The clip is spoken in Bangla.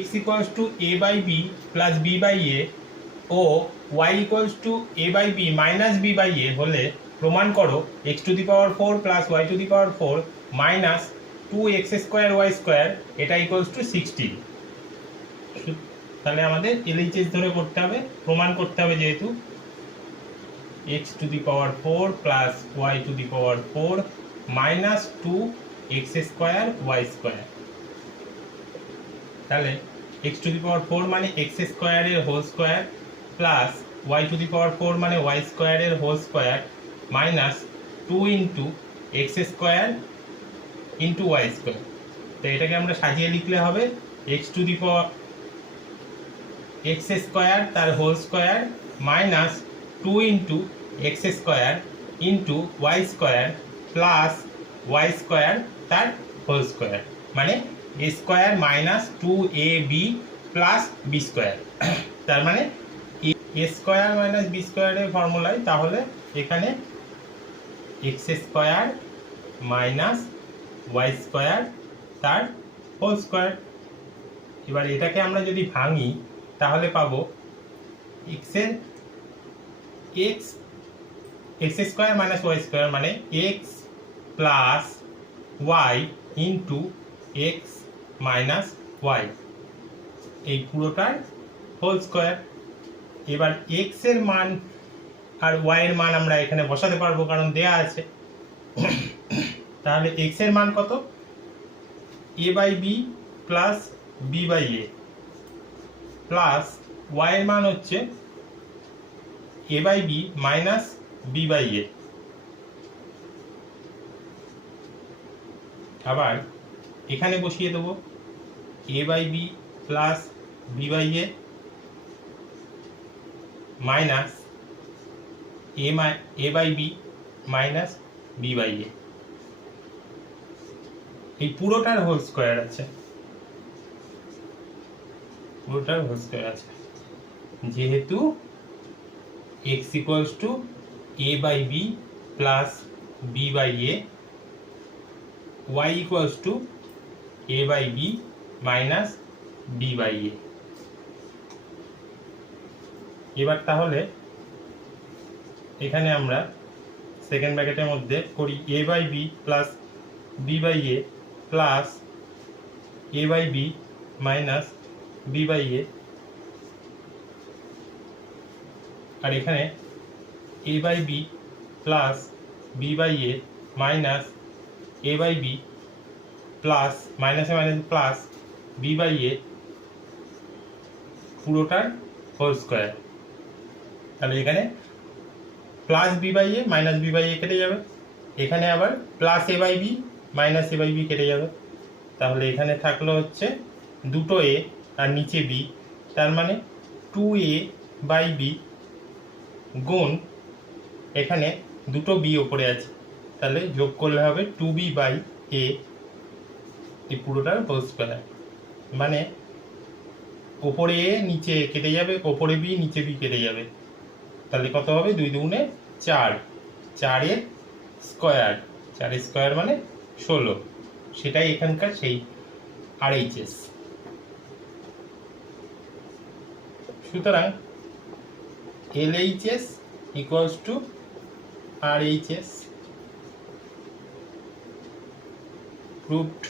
x equals to a by b plus b by a ও y equals to a by b minus b by a হলে প্রমাণ করো x to the power 4 plus y to the power 4 minus 2x square y square এটা ইকুয়ালস টু 16। তাহলে আমাদের LHS ধরে করতে হবে, প্রমাণ করতে হবে যেহেতু x to the power 4 plus y to the power 4 minus 2x square y square. তাহলে x টু দি পাওয়ার 4 মানে x স্কোয়ারের whole square plus y to the power 4 মানে y স্কোয়ারের whole square minus 2 into x square into y square. তো এটাকে আমরা সাজিয়ে লিখলে হবে x to the power x square তার whole square minus 2 into x square into y square plus y square তার হোল স্কোয়ার মানে a square minus 2ab plus b square. তার মানে a স্কোয়ার মাইনাস b স্কোয়ারের ফর্মুলায় তাহলে এখানে x square minus y square তার হোল স্কোয়ার। এবার এটাকে আমরা যদি ভাঙি তাহলে পাবো x square minus y square মানে x plus y into x minus y এই পুরোটার হোল স্কোয়ার। এবার x এর মান আর y এর মান আমরা এখানে বসাতে পারবো কারণ দেয়া আছে। তাহলে x এর মান কত? a by b plus b by a plus y এর মান হচ্ছে a by b minus b by a। আবার এখানে বসিয়ে দেবো a by b plus b by a minus a by b minus b by a। এই পুরোটার হোল স্কোয়ার আছে, পুরোটার হোল স্কোয়ার আছে যেহেতু x equals to a by b plus b by a, y equals to a by b minus b by a। এবার তাহলে এখানে আমরা সেকেন্ড ব্র্যাকেটের মধ্যে করি a by b plus b by a plus a by b minus b by a, আর এখানে a by b plus b by a minus a by b plus মাইনাসে minus plus b by a পুরোটার হোল স্কোয়ার। তাহলে এখানে plus b by a minus b by a কেটে যাবে, এখানে আবার plus a by b minus a by b কেটে যাবে। তাহলে এখানে থাকলো হচ্ছে দুটো a আর নিচে b, তার মানে 2a বাই b গুণ এখানে দুটো b ওপরে আছে তাহলে যোগ করলে হবে 2b বাই a এই পুরোটার হোল স্কোয়ার। মানে ওপরে a নিচে কেটে যাবে, ওপরে b নিচে b কেটে যাবে, তাহলে কত হবে 2 দুগুণে 4, 4 স্কোয়ার, 4 স্কোয়ার মানে 16, সেটাই এখানকার সেই RHS। সুতরাং LHS equals to RHS, proved।